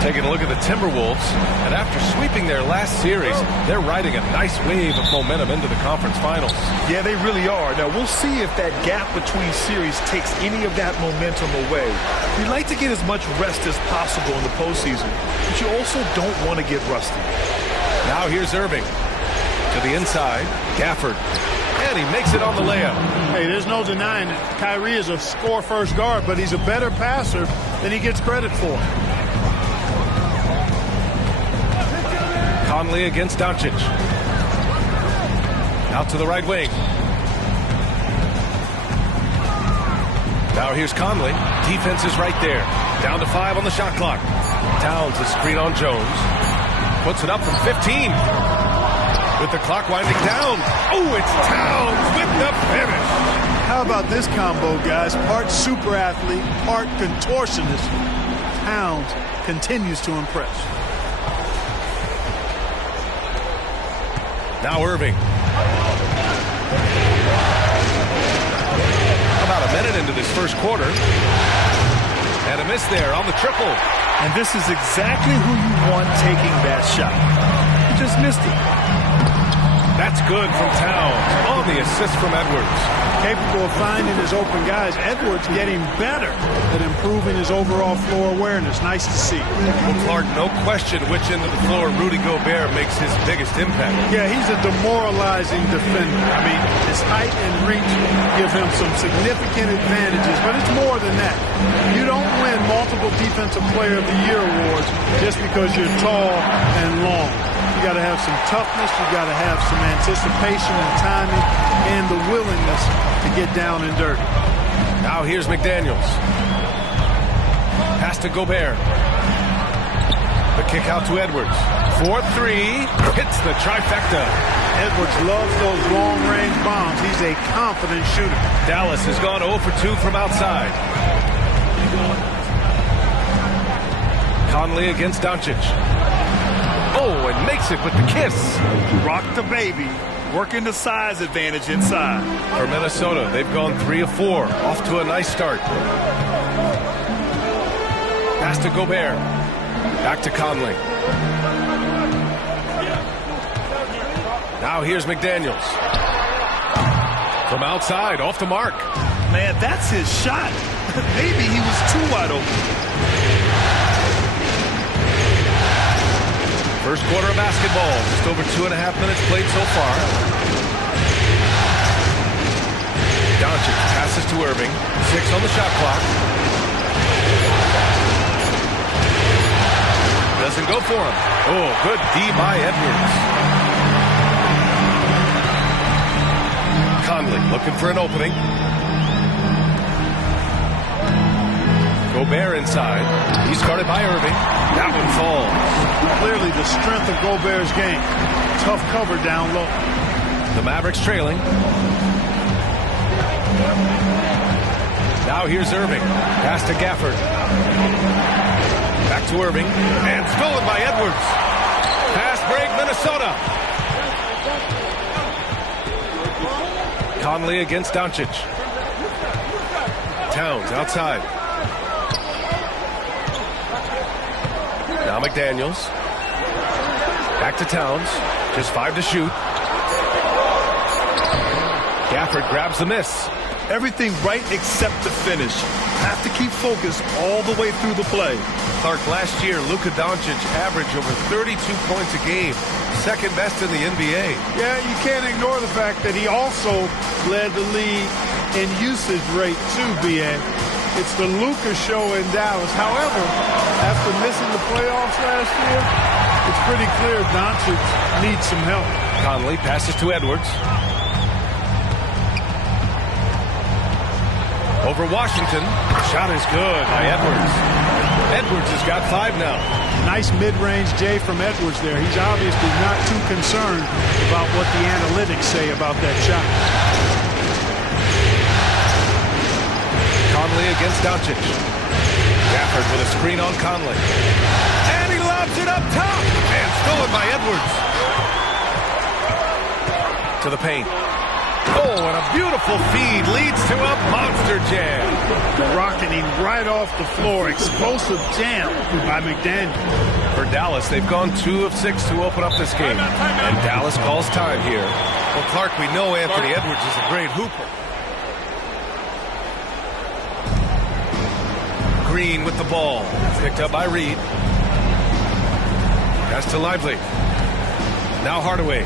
Taking a look at the Timberwolves, and after sweeping their last series, they're riding a nice wave of momentum into the conference finals. Yeah, they really are. Now, we'll see if that gap between series takes any of that momentum away. We'd like to get as much rest as possible in the postseason, but you also don't want to get rusty. Now here's Irving. To the inside, Gafford. And he makes it on the layup. Hey, there's no denying it. Kyrie is a score-first guard, but he's a better passer than he gets credit for. Conley against Doncic. Out to the right wing. Now here's Conley. Defense is right there. Down to 5 on the shot clock. Towns a screen on Jones. Puts it up from 15. With the clock winding down. Oh, it's Towns with the finish. How about this combo, guys? Part super athlete, part contortionist. Towns continues to impress. Now Irving. About a minute into this first quarter. And a miss there on the triple. And this is exactly who you want taking that shot. He just missed it. That's good from Towns on the assist from Edwards. Capable of finding his open guys. Edwards getting better at improving his overall floor awareness. Nice to see. Well, Clark, no question which end of the floor Rudy Gobert makes his biggest impact. Yeah, he's a demoralizing defender. I mean, his height and reach give him some significant advantages, but it's more than that. You don't win multiple Defensive Player of the Year awards just because you're tall and long. You got to have some toughness. You got to have some anticipation and timing and the willingness to get down and dirty. Now here's McDaniels. Pass to Gobert. The kick out to Edwards. 4-3. Hits the trifecta. Edwards loves those long-range bombs. He's a confident shooter. Dallas has gone 0 for 2 from outside. Conley against Doncic. Oh, and makes it with the kiss. Rock the baby. Working the size advantage inside. For Minnesota, they've gone 3 of 4. Off to a nice start. Pass to Gobert. Back to Conley. Now here's McDaniels. From outside, off the mark. Man, that's his shot. Maybe he was too wide open. First quarter of basketball. Just over 2.5 minutes played so far. Doncic passes to Irving. 6 on the shot clock. Doesn't go for him. Oh, good D by Edwards. Conley looking for an opening. Gobert inside. He's guarded by Irving. That one falls. Clearly the strength of Gobert's game. Tough cover down low. The Mavericks trailing. Now here's Irving. Pass to Gafford. Back to Irving. And stolen by Edwards. Fast break, Minnesota. Conley against Doncic. Towns outside. Now McDaniels. Back to Towns. Just 5 to shoot. Gafford grabs the miss. Everything right except the finish. Have to keep focused all the way through the play. Clark, last year, Luka Doncic averaged over 32 points a game. Second best in the NBA. Yeah, you can't ignore the fact that he also led the league in usage rate too, BA. It's the Luka show in Dallas. However, after missing the playoffs last year, it's pretty clear Doncic needs some help. Conley passes to Edwards. Over Washington. Shot is good by Edwards. Edwards has got 5 now. Nice mid-range J from Edwards there. He's obviously not too concerned about what the analytics say about that shot. Conley against Doncic. Gafford with a screen on Conley. And he lobs it up top. And stolen by Edwards. To the paint. Oh, and a beautiful feed leads to a monster jam. Rocketing right off the floor. Explosive jam by McDaniel. For Dallas, they've gone 2 of 6 to open up this game. And Dallas calls time here. Well, Clark, we know Anthony Edwards is a great hooper. Green with the ball. Picked up by Reed. Pass to Lively. Now Hardaway.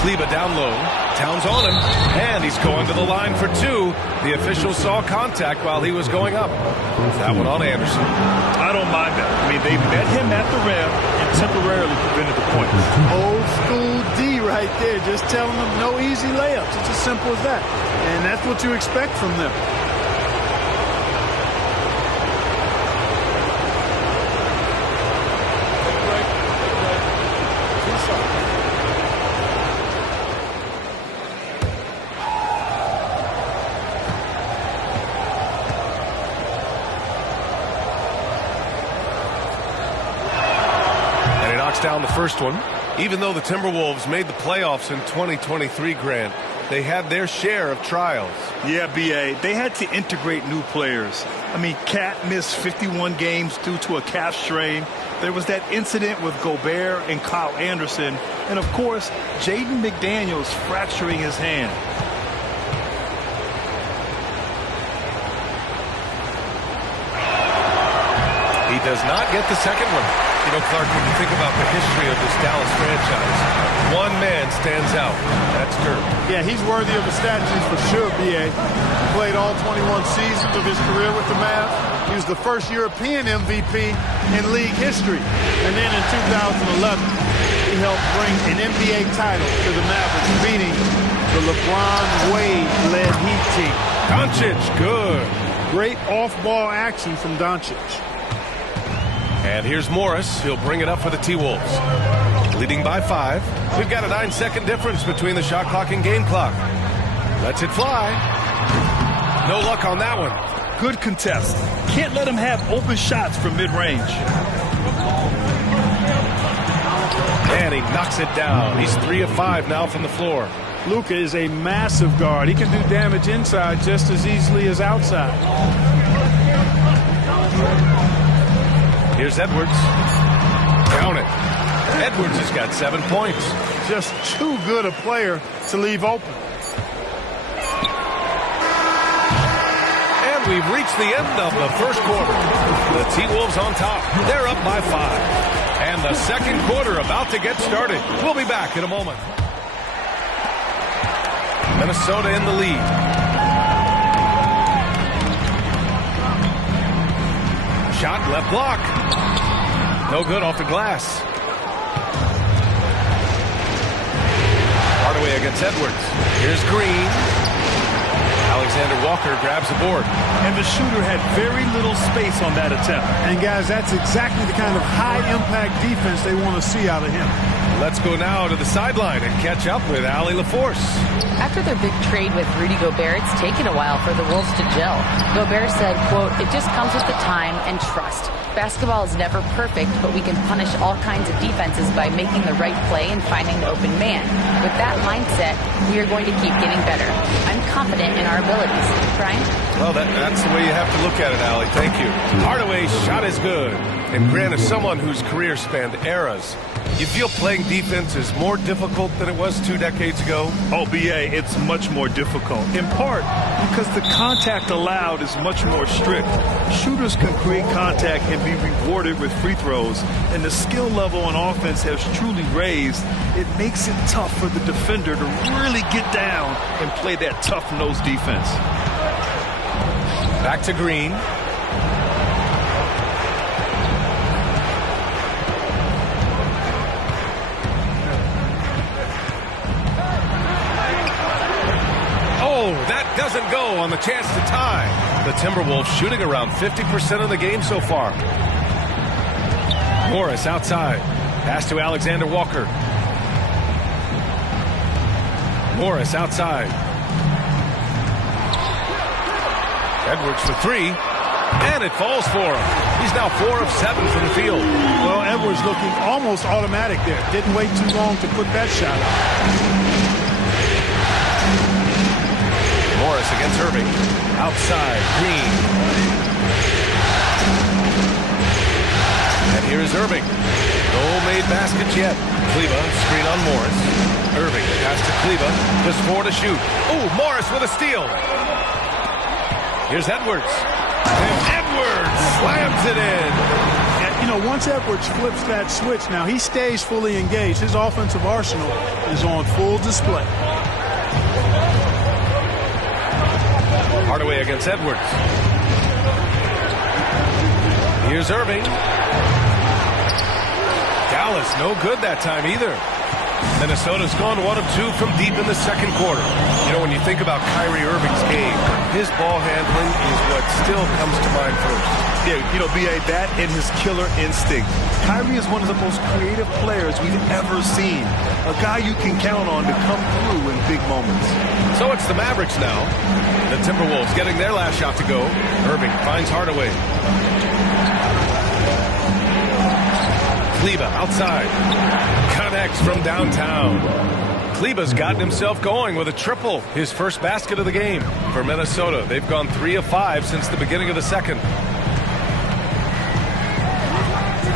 Kleba down low. Towns on him. And he's going to the line for 2. The official saw contact while he was going up. That one on Anderson. I don't mind that. I mean, they met him at the rim and temporarily prevented the points. Old school D right there. Just telling them no easy layups. It's as simple as that. And that's what you expect from them. Down the first one. Even though the Timberwolves made the playoffs in 2023, Grant, they had their share of trials. Yeah, B.A., they had to integrate new players. I mean, Cat missed 51 games due to a calf strain. There was that incident with Gobert and Kyle Anderson. And, of course, Jaden McDaniels fracturing his hand. He does not get the second one. You know, Clark, when you think about the history of this Dallas franchise, one man stands out. That's Dirk. Yeah, he's worthy of the statues for sure, B.A. He played all 21 seasons of his career with the Mavs. He was the first European MVP in league history. And then in 2011, he helped bring an NBA title to the Mavericks, beating the LeBron Wade-led Heat team. Doncic, good. Great off-ball action from Doncic. And here's Morris. He'll bring it up for the T-Wolves. Leading by 5. We've got a 9-second difference between the shot clock and game clock. Lets it fly. No luck on that one. Good contest. Can't let him have open shots from mid-range. And he knocks it down. He's 3 of 5 now from the floor. Luka is a massive guard. He can do damage inside just as easily as outside. Here's Edwards. Count it. Edwards has got 7 points. Just too good a player to leave open. And we've reached the end of the first quarter. The T-Wolves on top. They're up by 5. And the second quarter about to get started. We'll be back in a moment. Minnesota in the lead. Shot left block. No good off the glass. Hardaway against Edwards. Here's Green. Alexander Walker grabs the board. And the shooter had very little space on that attempt. And guys, that's exactly the kind of high-impact defense they want to see out of him. Let's go now to the sideline and catch up with Allie LaForce. After their big trade with Rudy Gobert, it's taken a while for the Wolves to gel. Gobert said, quote, "It just comes with the time and trust. Basketball is never perfect, but we can punish all kinds of defenses by making the right play and finding the open man. With that mindset, we are going to keep getting better. I'm confident in our abilities." Brian? Well, that's the way you have to look at it, Allie. Thank you. Hardaway's shot is good. And Grant, as someone whose career spanned eras, you feel playing defense is more difficult than it was 2 decades ago? Oh, B.A., it's much more difficult. In part because the contact allowed is much more strict. Shooters can create contact and be rewarded with free throws. And the skill level on offense has truly raised. It makes it tough for the defender to really get down and play that tough-nosed defense. Back to Green. That doesn't go on the chance to tie. The Timberwolves shooting around 50% of the game so far. Morris outside. Pass to Alexander Walker. Morris outside. Edwards for 3. And it falls for him. He's now 4 of 7 from the field. Well, Edwards looking almost automatic there. Didn't wait too long to put that shot up. Morris against Irving. Outside, Green. And here is Irving. No made baskets yet. Kleba, screen on Morris. Irving, pass to Kleba. Just 4 to shoot. Oh, Morris with a steal. Here's Edwards. And Edwards slams it in. And, you know, once Edwards flips that switch, now he stays fully engaged. His offensive arsenal is on full display. Hardaway against Edwards. Here's Irving. Dallas, no good that time either. Minnesota's gone 1 of 2 from deep in the second quarter. You know, when you think about Kyrie Irving's game, his ball handling is what still comes to mind first. Yeah, you know, B.A., that and his killer instinct. Kyrie is one of the most creative players we've ever seen. A guy you can count on to come through in big moments. So it's the Mavericks now. The Timberwolves getting their last shot to go. Irving finds Hardaway. Kleba outside. Connects from downtown. Kleba's gotten himself going with a triple. His first basket of the game for Minnesota. They've gone 3 of 5 since the beginning of the second.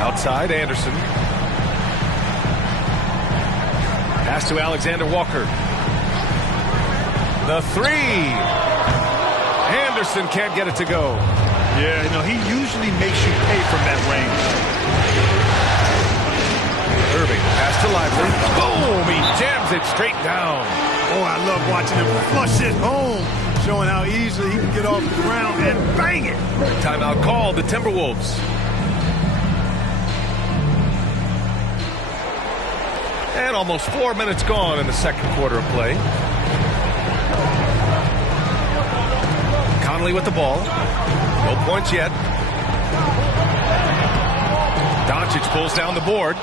Outside, Anderson. Pass to Alexander Walker. The 3. Anderson can't get it to go. Yeah, you know, he usually makes you pay from that range. Irving, pass to Lively. Boom! He jams it straight down. Oh, I love watching him flush it home, showing how easily he can get off the ground and bang it. Timeout called, the Timberwolves. And almost 4 minutes gone in the second quarter of play. Conley with the ball. No points yet. Doncic pulls down the board.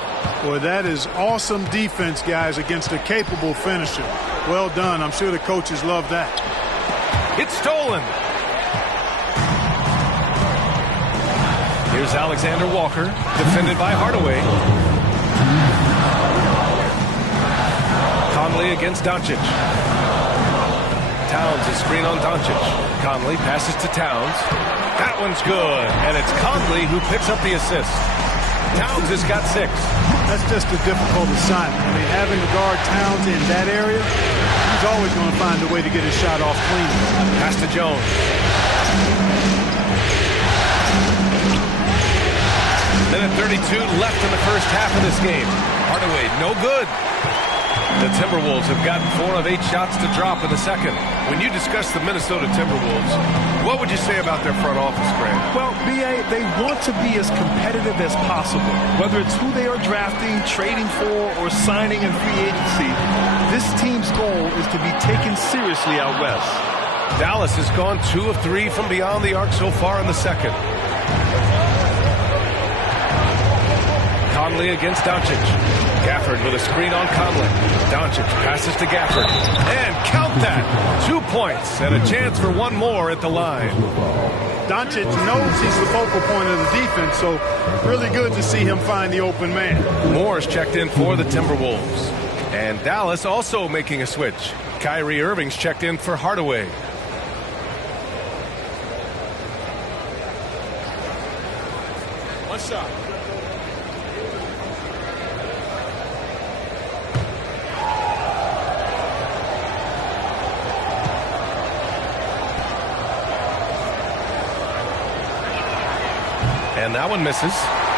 Boy, that is awesome defense, guys, against a capable finisher. Well done. I'm sure the coaches love that. It's stolen. Here's Alexander Walker, defended by Hardaway. Conley against Doncic. Towns is screen on Doncic. Conley passes to Towns. That one's good. And it's Conley who picks up the assist. Towns has got 6. That's just a difficult assignment. I mean, having to guard Towns in that area, he's always going to find a way to get his shot off clean. Pass to Jones. Minute 32 left in the first half of this game. Hardaway, no good. The Timberwolves have gotten 4 of 8 shots to drop in the second. When you discuss the Minnesota Timberwolves, what would you say about their front office, Grant? Well, B.A., they want to be as competitive as possible. Whether it's who they are drafting, trading for, or signing in free agency, this team's goal is to be taken seriously out west. Dallas has gone 2 of 3 from beyond the arc so far in the second. Conley against Doncic. Gafford with a screen on Conley. Doncic passes to Gafford. And count that! 2 points and a chance for 1 more at the line. Doncic knows he's the focal point of the defense, so really good to see him find the open man. Moore's checked in for the Timberwolves. And Dallas also making a switch. Kyrie Irving's checked in for Hardaway. One shot. And that one misses.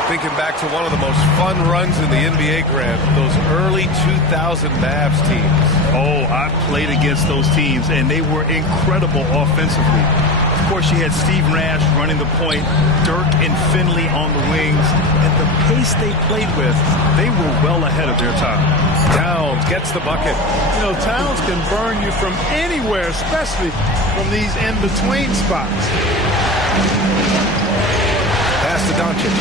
Thinking back to one of the most fun runs in the NBA, Grant, those early 2000 Mavs teams. Oh, I played against those teams, and they were incredible offensively. Of course, you had Steve Nash running the point, Dirk and Finley on the wings, and the pace they played with, they were well ahead of their time. Towns gets the bucket. You know, Towns can burn you from anywhere, especially from these in-between spots. Pass to Doncic.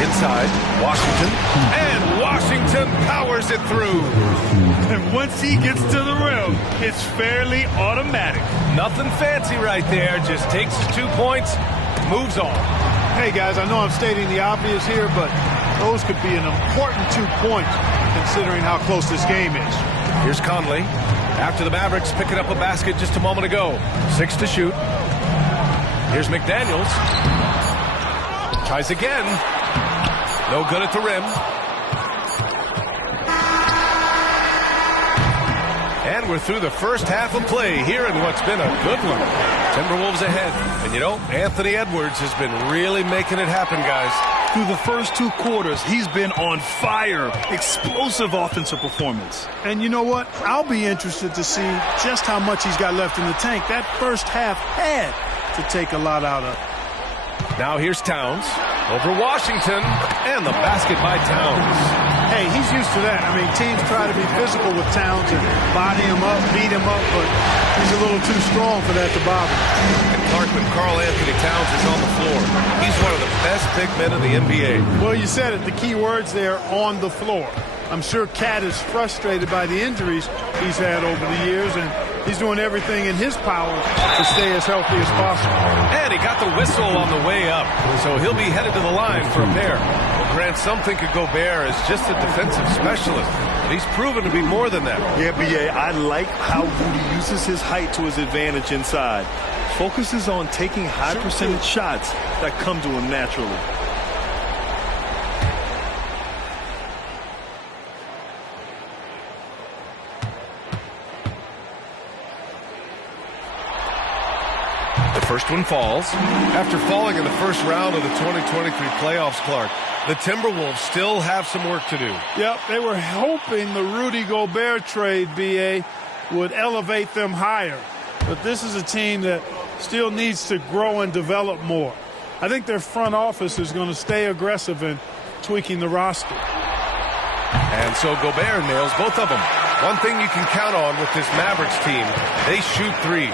Inside, Washington. And Washington powers it through. And once he gets to the rim, it's fairly automatic. Nothing fancy right there. Just takes his 2 points, moves on. Hey, guys, I know I'm stating the obvious here, but those could be an important 2 points considering how close this game is. Here's Conley. After the Mavericks picking up a basket just a moment ago. 6 to shoot. Here's McDaniels. Tries again. No good at the rim. And we're through the first half of play here in what's been a good one. Timberwolves ahead. And, you know, Anthony Edwards has been really making it happen, guys. Through the first 2 quarters, he's been on fire. Explosive offensive performance. And you know what? I'll be interested to see just how much he's got left in the tank. That first half had to take a lot out of. Now here's Towns over Washington, and the basket by Towns. Hey, he's used to that. I mean, teams try to be physical with Towns and body him up, beat him up, but he's a little too strong for that to bother. And Clarkman, Karl Anthony Towns is on the floor. He's one of the best big men in the NBA. Well, you said it. The key words there, on the floor. I'm sure Cat is frustrated by the injuries he's had over the years, and he's doing everything in his power to stay as healthy as possible. And he got the whistle on the way up, so he'll be headed to the line for a pair. Well, Grant, some think of Gobert as just a defensive specialist, but he's proven to be more than that. Yeah, B.A., I like how Rudy uses his height to his advantage inside. Focuses on taking high percentage shots that come to him naturally. First one falls. After falling in the first round of the 2023 playoffs, Clark, the Timberwolves still have some work to do. Yep, they were hoping the Rudy Gobert trade, B.A., would elevate them higher. But this is a team that still needs to grow and develop more. I think their front office is going to stay aggressive in tweaking the roster. And so Gobert nails both of them. One thing you can count on with this Mavericks team, they shoot threes.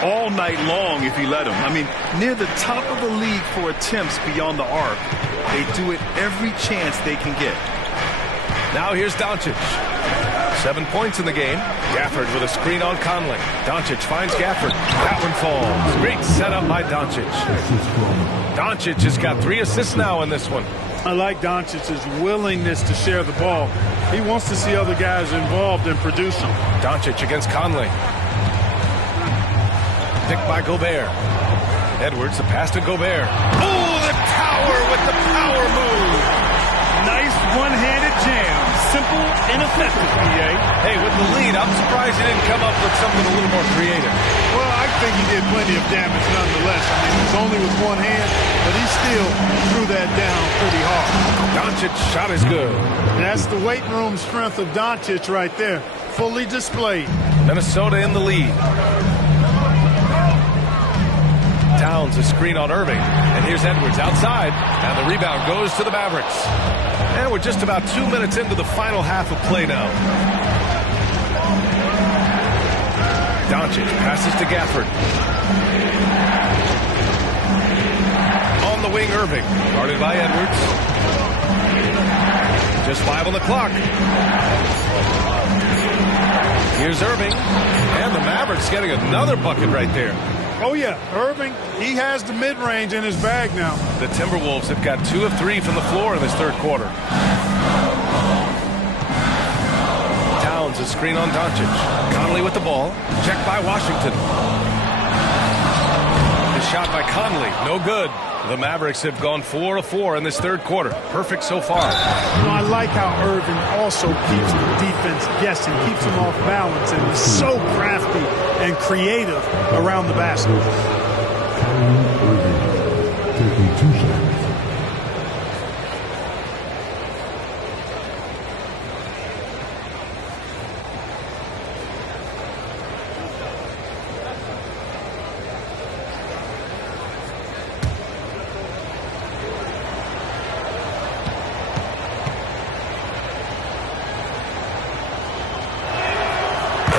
All night long if you let them. I mean, near the top of the league for attempts beyond the arc. They do it every chance they can get. Now here's Doncic. 7 points in the game. Gafford with a screen on Conley. Doncic finds Gafford. That one falls. Great setup by Doncic. Doncic has got 3 assists now in this one. I like Doncic's willingness to share the ball. He wants to see other guys involved in producing. Doncic against Conley. Picked by Gobert. Edwards, the pass to Gobert. Oh, the tower with the power move. Nice one-handed jam. Simple and effective, B.A. Hey, with the lead, I'm surprised he didn't come up with something a little more creative. Well, I think he did plenty of damage nonetheless. I mean, it was only with one hand, but he still threw that down pretty hard. Doncic's shot is good. That's the weight room strength of Doncic right there, fully displayed. Minnesota in the lead. Towns a screen on Irving, and here's Edwards outside, and the rebound goes to the Mavericks. And we're just about 2 minutes into the final half of play now. Doncic passes to Gafford. On the wing, Irving, guarded by Edwards. Just 5 on the clock. Here's Irving, and the Mavericks getting another bucket right there. Oh, yeah, Irving, he has the mid-range in his bag now. The Timberwolves have got 2 of 3 from the floor in this third quarter. Towns a screen on Doncic. Conley with the ball. Checked by Washington. The shot by Conley, no good. The Mavericks have gone 4 of 4 in this third quarter. Perfect so far. You know, I like how Irving also keeps the defense guessing, keeps them off balance, and is so crafty and creative around the basket. Taking 2 shots.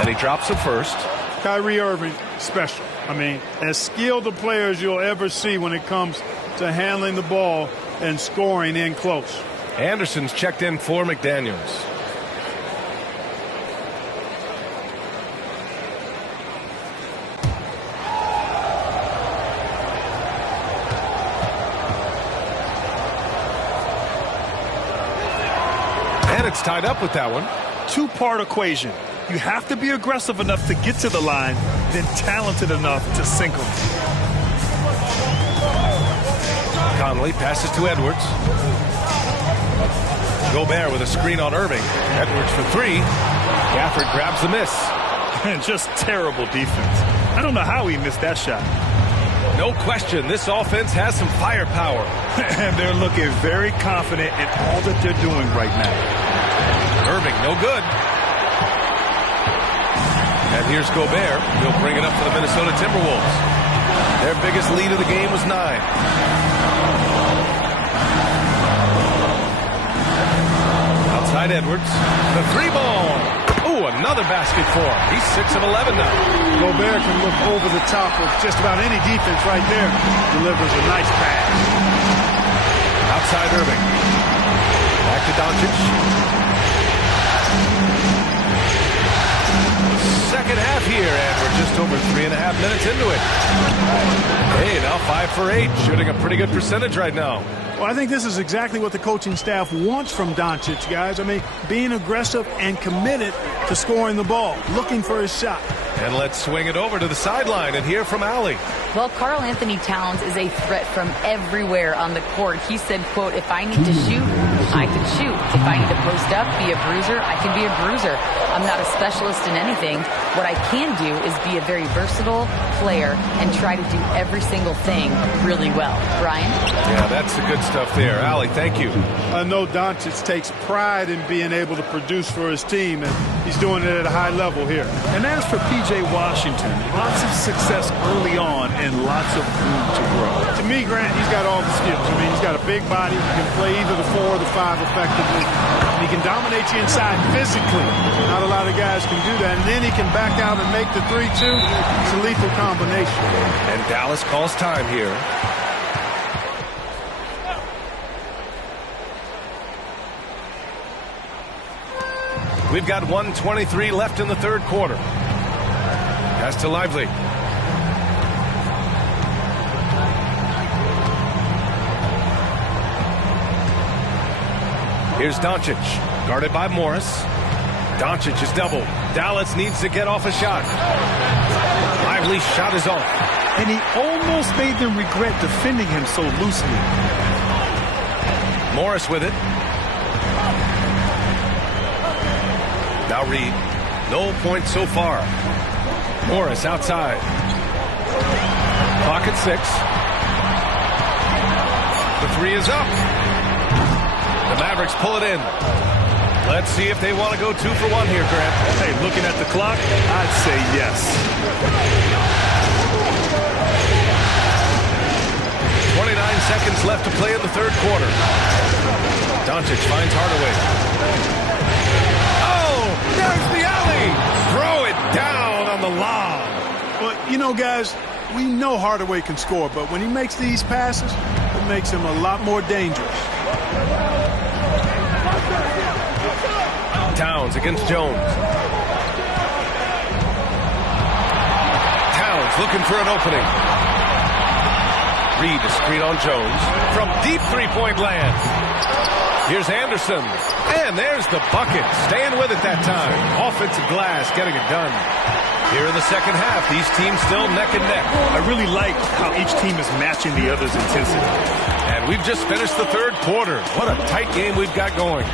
He drops it first. Kyrie Irving, special. I mean, as skilled a player as you'll ever see when it comes to handling the ball, and scoring in close. Anderson's checked in for McDaniels. And it's tied up with that one. Two-part equation. You have to be aggressive enough to get to the line, then talented enough to sink them. Conley passes to Edwards. Gobert with a screen on Irving. Edwards for three. Gafford grabs the miss. And just terrible defense. I don't know how he missed that shot. No question, this offense has some firepower. And they're looking very confident in all that they're doing right now. Irving, no good. And here's Gobert. He'll bring it up for the Minnesota Timberwolves. Their biggest lead of the game was 9. Outside Edwards. The three ball. Ooh, another basket for him. He's 6 of 11 now. Gobert can look over the top of just about any defense right there. Delivers a nice pass. Outside Irving. Back to Doncic. Second half here, and we're just over 3.5 minutes into it. Hey, now 5 for 8, shooting a pretty good percentage right now. Well, I think this is exactly what the coaching staff wants from Doncic, guys. I mean, being aggressive and committed to scoring the ball, looking for his shot. And let's swing it over to the sideline and hear from Allie. Well, Karl Anthony Towns is a threat from everywhere on the court. He said, quote, if I need to shoot, I can shoot. If I need to post up, be a bruiser, I can be a bruiser. I'm not a specialist in anything. What I can do is be a very versatile player and try to do every single thing really well. Brian? Yeah, that's the good stuff there. Allie, thank you. I know Doncic takes pride in being able to produce for his team, and he's doing it at a high level here. And as for P.J. Washington, lots of success early on and lots of room to grow. To me, Grant, he's got all the skills. I mean, he's got a big body. He can play either the 4 or the 5 effectively. And he can dominate you inside physically. Not a lot of guys can do that. And then he can back out and make the 3-2. It's a lethal combination. And Dallas calls time here. We've got 1:23 left in the third quarter. Pass to Lively. Here's Doncic, guarded by Morris. Doncic is doubled. Dallas needs to get off a shot. Lively's shot is off. And he almost made them regret defending him so loosely. Morris with it. Now Reed. No points so far. Morris outside. Clock at 6. The 3 is up. The Mavericks pull it in. Let's see if they want to go 2 for 1 here, Grant. Hey, looking at the clock, I'd say yes. 29 seconds left to play in the third quarter. Doncic finds Hardaway. Oh, there's the alley. Throw it down on the lob. Well, you know, guys, we know Hardaway can score, but when he makes these passes, it makes him a lot more dangerous. Towns against Jones. Towns looking for an opening. Reed to screen on Jones from deep three-point land. Here's Anderson. And there's the bucket. Staying with it that time. Offensive glass getting it done. Here in the second half, these teams still neck and neck. I really like how each team is matching the other's intensity. And we've just finished the third quarter. What a tight game we've got going.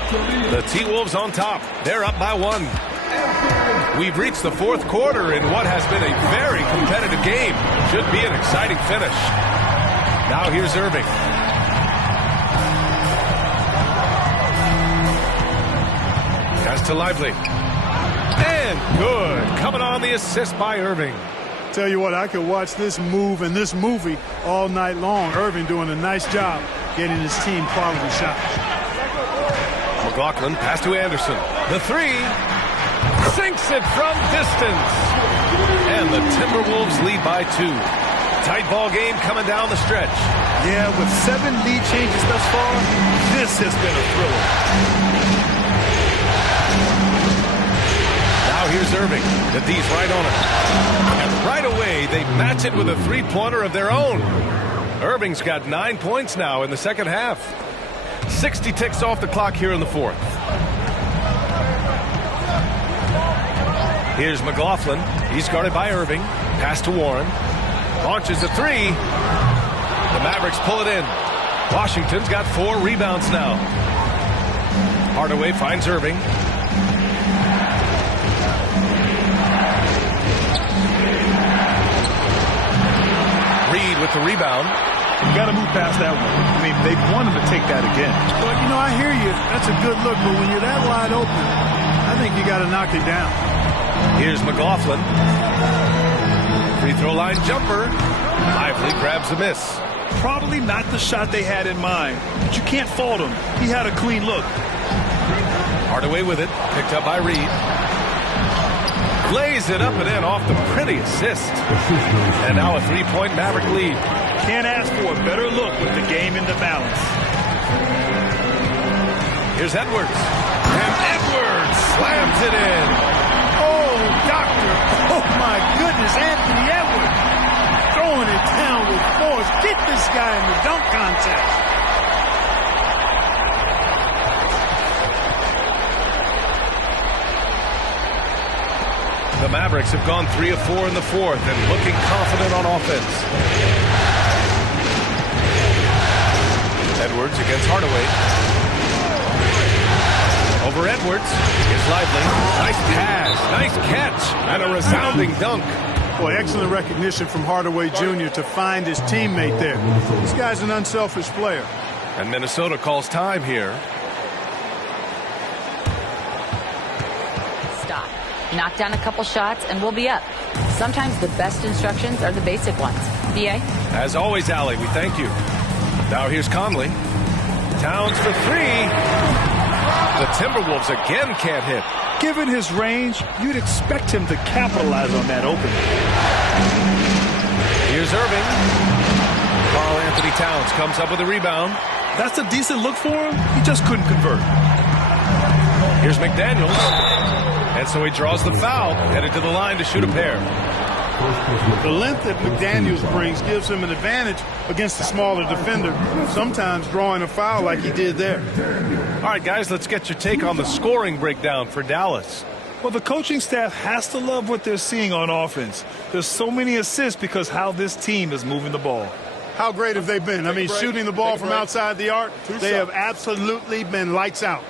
The T-Wolves on top. They're up by 1. We've reached the fourth quarter in what has been a very competitive game. Should be an exciting finish. Now here's Irving. Pass to Lively. And good. Coming on the assist by Irving. Tell you what, I could watch this move and this movie all night long. Irving doing a nice job getting his team quality shots. McLaughlin, pass to Anderson. The 3 sinks it from distance. And the Timberwolves lead by 2. Tight ball game coming down the stretch. Yeah, with 7 lead changes thus far, this has been a thriller. Now here's Irving. The D's right on it. And right away, they match it with a three-pointer of their own. Irving's got 9 points now in the second half. 60 ticks off the clock here in the fourth. Here's McLaughlin. He's guarded by Irving. Pass to Warren. Launches a three. The Mavericks pull it in. Washington's got 4 rebounds now. Hardaway finds Irving. Reed with the rebound. You got to move past that one. I mean, they want him to take that again. But, you know, I hear you. That's a good look. But when you're that wide open, I think you got to knock it down. Here's McLaughlin. Free throw line jumper. Lively grabs a miss. Probably not the shot they had in mind, but you can't fault him. He had a clean look. Hardaway with it. Picked up by Reed. Lays it up and in off the pretty assist. And now a 3-point Maverick lead. Can't ask for a better look with the game in the balance. Here's Edwards. And Edwards slams it in. Oh, doctor. Oh, my goodness. Anthony Edwards throwing it down with force. Get this guy in the dunk contest. The Mavericks have gone 3 of 4 in the fourth and looking confident on offense. Edwards against Hardaway. Over Edwards. Here's Lively. Nice pass. Nice catch. And a resounding dunk. Boy, excellent recognition from Hardaway Jr. to find his teammate there. This guy's an unselfish player. And Minnesota calls time here. Stop. Knock down a couple shots and we'll be up. Sometimes the best instructions are the basic ones. B.A.? As always, Allie, we thank you. Now here's Conley. Towns for 3. The Timberwolves again can't hit. Given his range, you'd expect him to capitalize on that opening. Here's Irving. Karl Anthony Towns comes up with a rebound. That's a decent look for him. He just couldn't convert. Here's McDaniels. And so he draws the foul, headed to the line to shoot a pair. The length that McDaniels brings gives him an advantage against the smaller defender, sometimes drawing a foul like he did there. All right, guys, let's get your take on the scoring breakdown for Dallas. Well, the coaching staff has to love what they're seeing on offense. There's so many assists because how this team is moving the ball. How great have they been? I mean, shooting the ball from outside the arc, they have absolutely been lights out.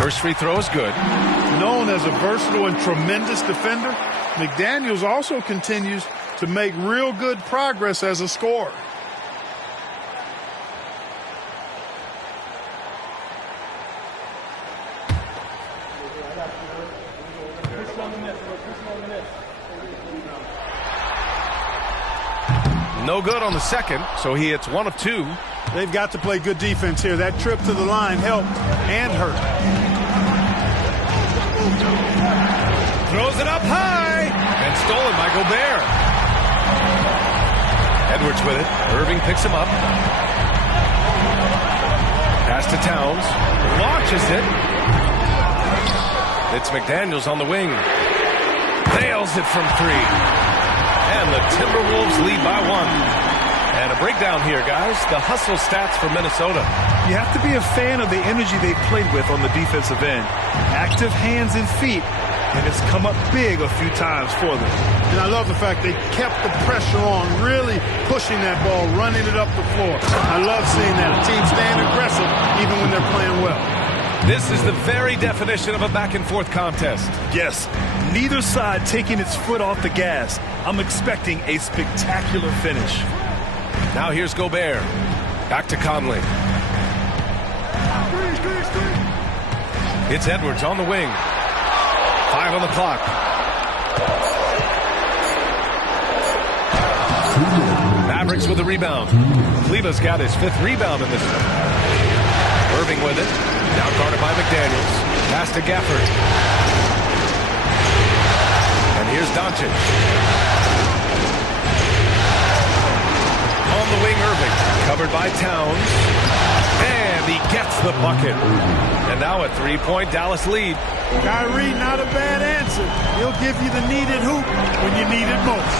First free throw is good. Known as a versatile and tremendous defender, McDaniels also continues to make real good progress as a scorer. No good on the second, so he hits 1 of 2. They've got to play good defense here. That trip to the line helped and hurt. Throws it up high and stolen by Gobert. Edwards with it. Irving picks him up. Pass to Towns. Launches it. It's McDaniels on the wing. Nails it from 3. And the Timberwolves lead by 1. And a breakdown here, guys. The hustle stats for Minnesota. You have to be a fan of the energy they played with on the defensive end. Active hands and feet, and it's come up big a few times for them. And I love the fact they kept the pressure on, really pushing that ball, running it up the floor. I love seeing that. A team staying aggressive even when they're playing well. This is the very definition of a back-and-forth contest. Yes, neither side taking its foot off the gas. I'm expecting a spectacular finish. Now here's Gobert. Back to Conley. It's Edwards on the wing. 5 on the clock. Mavericks with the rebound. Kleba's got his 5th rebound in this one. Irving with it. Now guarded by McDaniels. Pass to Gafford. And here's Doncic. On the wing, Irving. Covered by Towns. And he gets the bucket. And now a 3-point Dallas lead. Kyrie, not a bad answer. He'll give you the needed hoop when you need it most.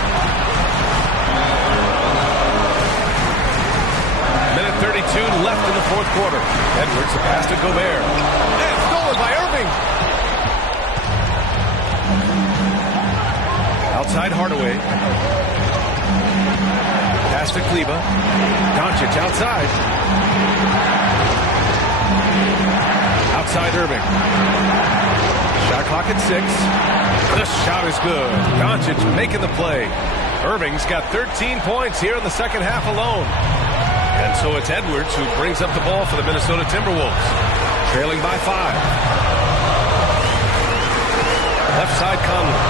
Minute 32 left in the fourth quarter. Edwards, the pass to Gobert. And stolen by Irving. Outside Hardaway. Pass to Kleba. Doncic outside. Outside Irving. Shot clock at 6. The shot is good. Doncic making the play. Irving's got 13 points here in the second half alone. And so it's Edwards who brings up the ball for the Minnesota Timberwolves. Trailing by 5. Left side Conley.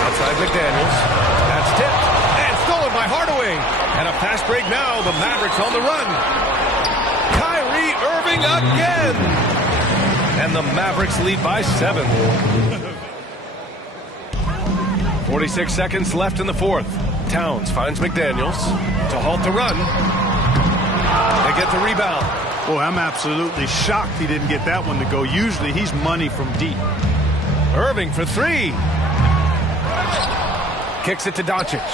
Outside McDaniels. That's tipped. And stolen by Hardaway. And a fast break now. The Mavericks on the run. Kyrie Irving again. And the Mavericks lead by 7. 46 seconds left in the fourth. Towns finds McDaniels to halt the run. They get the rebound. Boy, I'm absolutely shocked he didn't get that one to go. Usually he's money from deep. Irving for 3. Kicks it to Doncic.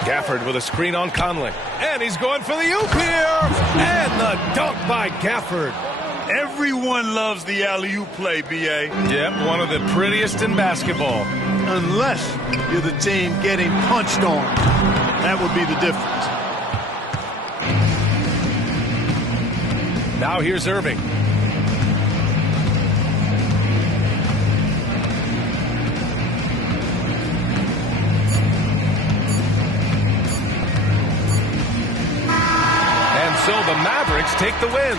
Gafford with a screen on Conley. And he's going for the oop here. And the dunk by Gafford. Everyone loves the alley-oop play, B.A. Yep, one of the prettiest in basketball. Unless you're the team getting punched on. That would be the difference. Now here's Irving. And so the Mavericks take the win.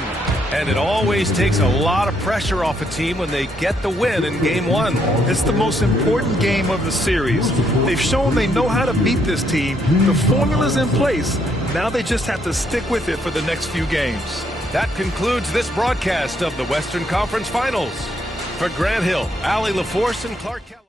And it always takes a lot of pressure off a team when they get the win in Game 1. It's the most important game of the series. They've shown they know how to beat this team. The formula's in place. Now they just have to stick with it for the next few games. That concludes this broadcast of the Western Conference Finals. For Grant Hill, Allie LaForce, and Clark Keller.